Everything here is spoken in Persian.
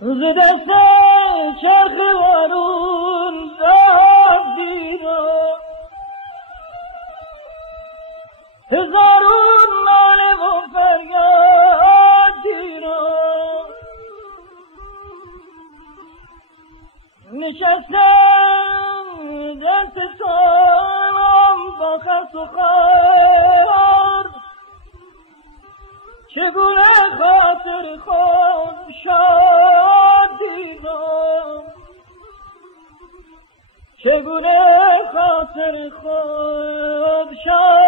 ز دست چرخ وارون زدی را هزارون ناله و فریادی را نشستم دست توام با خس و خار چگونه خاطر خود شادی را چگونه خاطر خود شادی